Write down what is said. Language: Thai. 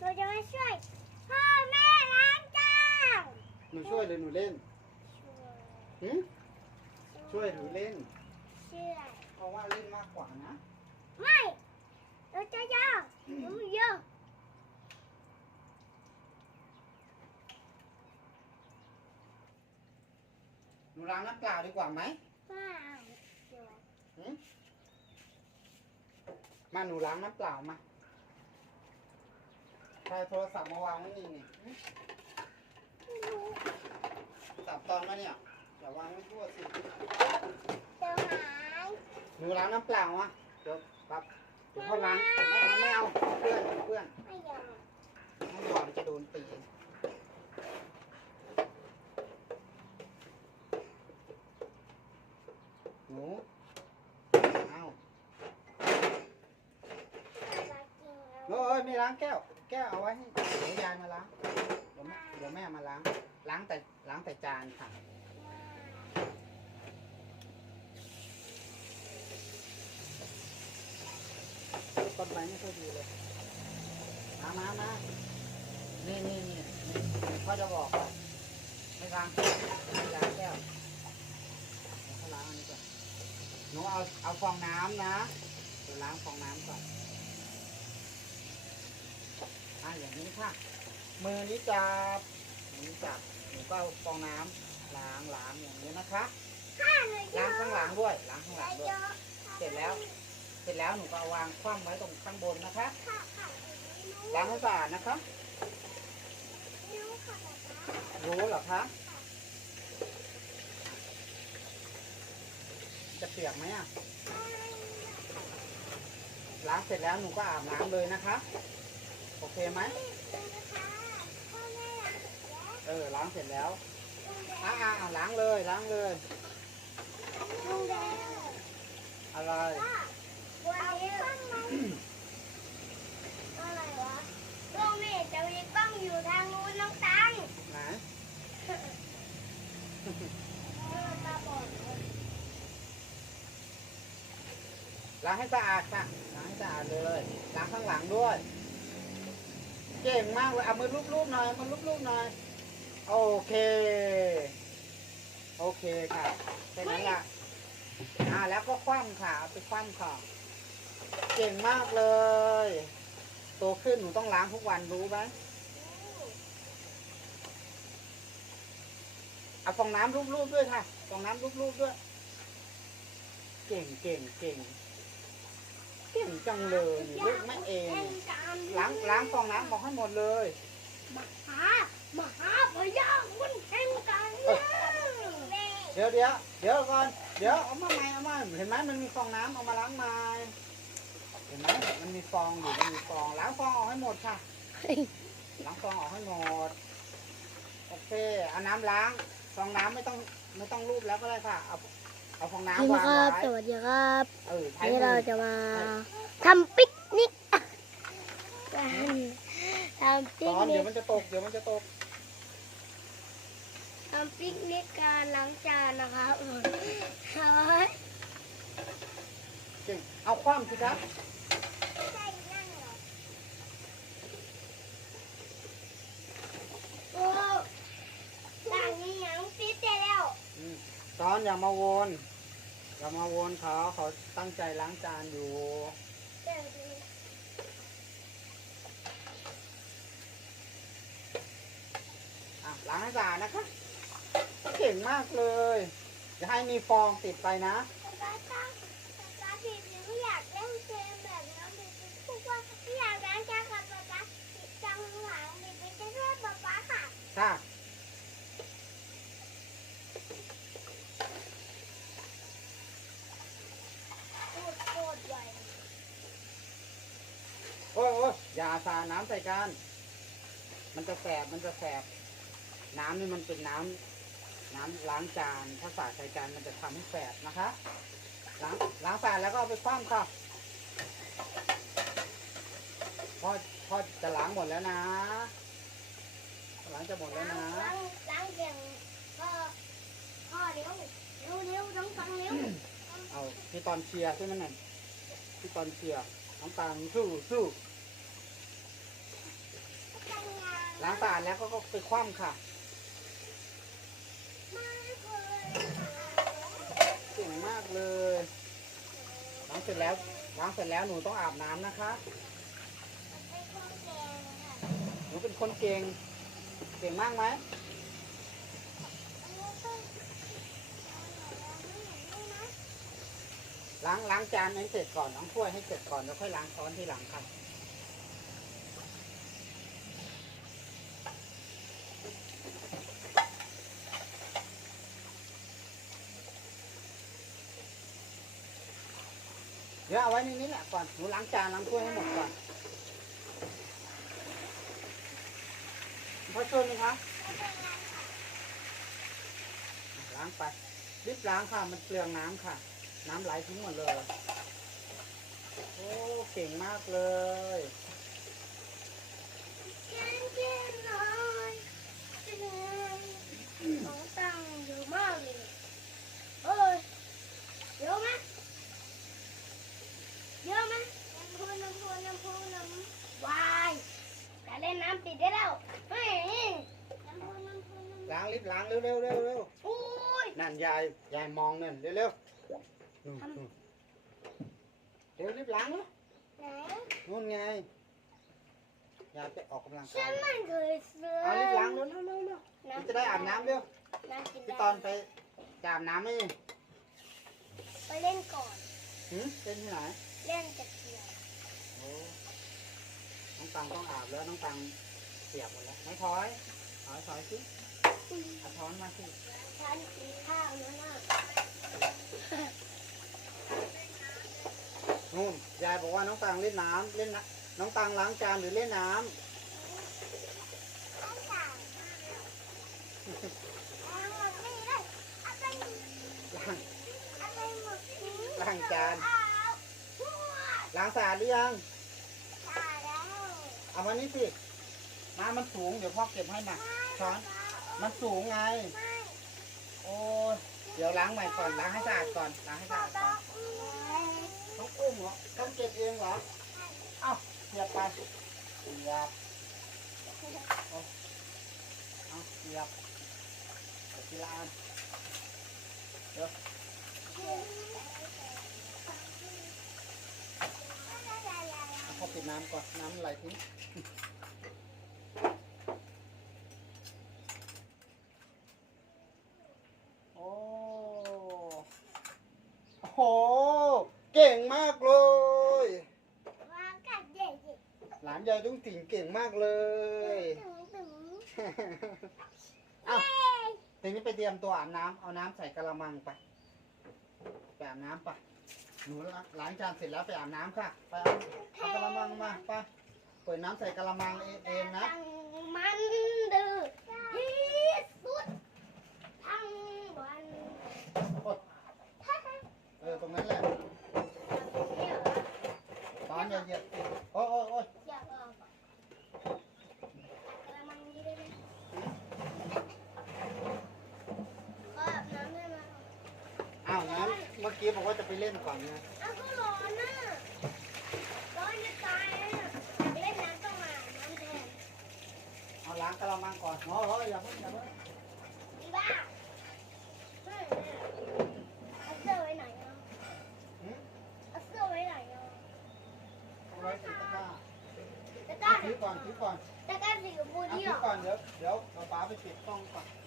หนูจะมาช่วยพ่อแม่ล้างจานหนูช่วยหรือหนูเล่นช่วยหืมช่วยหรือเล่น ช่วยเพราะว่าเล่นมากกว่านะ ไม่เราจะยาวหนูเยอะหนูล้างน้ำเปล่าดีกว่าไหมป้าเดี๋ยวหืมมาหนูล้างน้ำเปล่ามา ใครโทรศัพท์มาวางไว้นี่นี่หืมหนูจับตอนมาเนี่ยอย่าวางไม่ทั่วสิจะหายหนูล้างน้ำเปล่ามาเดี๋ยวปั๊บเดี๋ยวพ่อล้างไม่เอาไม่เอาเพื่อนเพื่อนไม่ยอมไม่ยอมจะโดนตีหนูเอาโอ้ยไม่ล้างแก้ว แก้วเอาไว้ให้เดี๋ยวยายมาล้างเดี๋ยวแม่เดี๋ยวแม่มาล้าง ล้างแต่ล้างแต่จานค่ะต้นไม้ไม่ค่อยดีเลย มามามานี่นี่นี่พ่อจะบอกไม่ล้างไม่ล้างแก้วเดี๋ยวเขาล้างอันนี้ก่อนหนูเอาเอาฟองน้ำนะเดี๋ยวล้างฟองน้ำก่อน อะอย่างนี้ค่ะ มือนี้จับมือนี้จับหนูก็เอาฟองน้ำล้างล้างอย่างนี้นะคะข้าหนูเยล้างอะข้างหลังด้วยล้างข้างหลังด้วเยยอะเสร็จแล้ว เสร็จแล้วหนูก็เอาวางคว่ำไว้ตรงข้างบนนะคะค่ะค่ะล้างให้สะอาดนะคะรู้ค่ะป๊ารู้เหรอคะ จะเปียกไหมอะ ล้างเสร็จแล้วหนูก็อาบน้ำเลยนะคะ โอเคไหมเออล้างเสร็จแล้วอ่าอาล้างเลยล้างเลย อะไรอะไรวะลุงนี่จะมีกล้องอยู่ทางนู้นน้องตังนเออตาบอดล้างให้สะอาดค่ะล้างให้สะอาดเลยล้างข้างหลังด้วย เก่งมากเลยเอามือลูบๆหน่อยมือลูบๆหน่อย โอเค โอเคค่ะแค่นั้นละอ่าแล้วก็คว่ำค่ะเอาไปคว่ำค่ะเก่งมากเลยโตขึ้นหนูต้องล้างทุกวันรู้ไหมเอาฟองน้ำลูบๆด้วยค่ะฟองน้ำลูบๆด้วย เก่งเก่งเก่ง เก่งจังเลยนี่ลูกแม่เอง ล้างล้างฟองน้ำบอกให้หมดเลยมหามหาพยาคุณแห่งการเงินเดี๋ยวเดี๋ยวเดี๋ยวก่อน เดี๋ยวเอามาใหม่เอามาเห็นไหมมันมีฟองน้ำเอามาล้างใหม่เห็นไหมมันมีฟองอยู่มันมีฟองล้างฟองออกให้หมดค่ะล้างฟองออกให้หมดโอเคเอาน้ำล้างฟองน้ำไม่ต้องไม่ต้องรูปแล้วก็ได้ค่ะเอา เอาฟองพี่น้ำวางครับ ไว้สวัสดีครับเออใช้นี่มืเราอจะมาทำปิกนิกกันทำปิตกอนนิเดี๋ยกวมันจะตกเดี๋ยวมันจะตกทำปิกนิกการล้างจานนะครับเฮ้ยเก่งเอาคว่ำสิครับใช่นั่งเหรอโอ้หลังนี้ยังปิดได้แล้ว อืมตอนอย่ามาวน อย่ามาวนเขาเขาตั้งใจล้างจานอยู่อะล้างให้สะอาดนะคะ เก่งมากเลยอย่าให้มีฟองติดไปนะป๊าป๊าป๊าบีบีไม่อยากเล่นเกมแบบนั้นบีบีพูดว่าไม่อยากล้างจานกับป๊าป๊าจังหลังบีบีจะช่วยป๊าป๊าค่ะ ค่ะ พูดโคตรไว โอ้ยโอ้ยอย่าสาดน้ำใส่กัน มันจะแสบ มันจะแสบ น้ำนี่มันเป็นน้ำน้ำล้างจาน ถ้าสาดใส่จานมันจะทำให้แสบนะคะ ล้างล้างสะอาดแล้วก็เอาไปคว่ำค่ะพ่อพ่อจะล้างหมดแล้วนะ ล้างจะหมดแล้วนะ ล้างล้างเสียงพ่อพ่อเร็วเร็วเร็วต้องฟังเร็วเอาพี่ตอนเชียร์ใช่ไหมนั่นพี่ตอนเชียร์น้ำตาลสู้สู้ ล้างสะอาดแล้วก็ก็ไปคว่ำค่ะเก่งมากเลยล้างเสร็จแล้วล้างเสร็จแล้วหนูต้องอาบน้ำนะคะหนูเป็นคนเก่ง เก่งมากไหมล้างล้างจานให้เสร็จก่อนล้างถ้วยให้เสร็จก่อนแล้วค่อยล้างช้อนที่หลังค่ะ เดี๋ยวเอาไว้ในนี้แหละก่อนหนูล้างจานล้างถ้วยให้หมดก่อนพ่อช่วยไหมครค่ะล้างไปรีบล้างค่ะมันเปลืองน้ำค่ะ น้ำไหลทิ้งหมดเลย โอ้เก่งมากเลย แค่เพียงน้อยจะเหนื่อยของตังค์เยอะมากเลยเอ้ยเยอะไหมเยอะไหมน้ำพุน้ำพุน้ำพุน้ำวายจะเล่นน้ำติดได้แล้วเฮ้ยน้ำพุน้ำพุน้ำ ล้าง รีบล้างเร็วเร็วเร็วเร็วอุ้ยนั่นยายยายมองนั่นเร็วเร็วนู่นนู่นเร็วรีบล้างแล้วไหนนู่นไงยายไปออกกำลังฉักายนไม่เคยซื้อเอารีบล้างเร็วเร็วเร็วเร็วเดี๋ยวจะได้อาบน้ำเร็วน้ำกินพี่ได้ตอนไปจะอาบน้ำไหมไปเล่นก่อน หืมเป็นที่ไหนเล่นจะเกียวโอ้น้องตังต้องอาบแล้วน้องตังเปียกหมดแล้วไม่ถอยถอยถอยสิ เอาช้อนมาสิฉันกินข้าวแล้วนะนู่นยายบอกว่าน้องตังเล่นน้ำเล่นน้ำน้องตังล้างจานหรือเล่นน้ำไม่ต่างเอาหมดนี่เลยเอาไปล้างเอาไปหมดนี้ล้างจานเอาทั่วล้างสะอาดหรือยัง ตายแล้วเอามานี่สิน้ำมันสูงเดี๋ยวพ่อเก็บให้มาช้อน มันสูงไงไม่โอ้ยเดี๋ยวล้างใหม่ก่อน ล้างให้สะอาดก่อน ล้างให้สะอาดก่อน ต้องอุ้มเหรอ ต้องเก็บเองเหรอ เอ้าเสียบไปเสียบเอาเอาเสียบเดี๋ยวทีละอันเดี๋ยวเอาปิดน้ำก่อน น้ำไหลทิ้ง โอ้โห เก่งมากเลย ว่ากัดเด็ก หลานยายตุ้งติ่งเก่งมากเลยตึงตึงเอ้าทีนี้ไปเตรียมตัวอาบน้ำเอาน้ำใส่กระมังไปไปอาบน้ำไปหนูล้างล้างจานเสร็จแล้วไปอาบน้ำค่ะ ไปเอาเอากระมังมาไปเปิดน้ำใส่กระมังเองเองนะมันดื้อที่สุดทั้งวัน เออ ตรงนั้นแหละ ตอนอย่าเหยียบสิโอ้ยโอ้ยโอ้ย อยากออกอะกระมังนี้ได้ไหมขออาบน้ำได้ไหม อ้าวงั้นเมื่อ กี้บอกว่าจะไปเล่นก่อนไงอ้าวก็ร้อนน่ะร้อนจะตายเลยน่ะอยากเล่นน้ำต้องมาอาบน้ำแทนเอาล้างกระมังก่อนโอ้ยโอ้ยอย่าเพิ่งอย่าเพิ่งอีบ้าเฮ้ยเอาเสื้อไว้ไหนอะหืมเอาเสื้อไว้ไหนอะเอาไว้ใส่ตะกร้าตะกร้าถือก่อนถือก่อนตะกร้าสีชมพูเอานี่ถืเหรออก่อนเดี๋ยวเดี๋ยวป๊าป๊าไปปิดกล้องก่อนต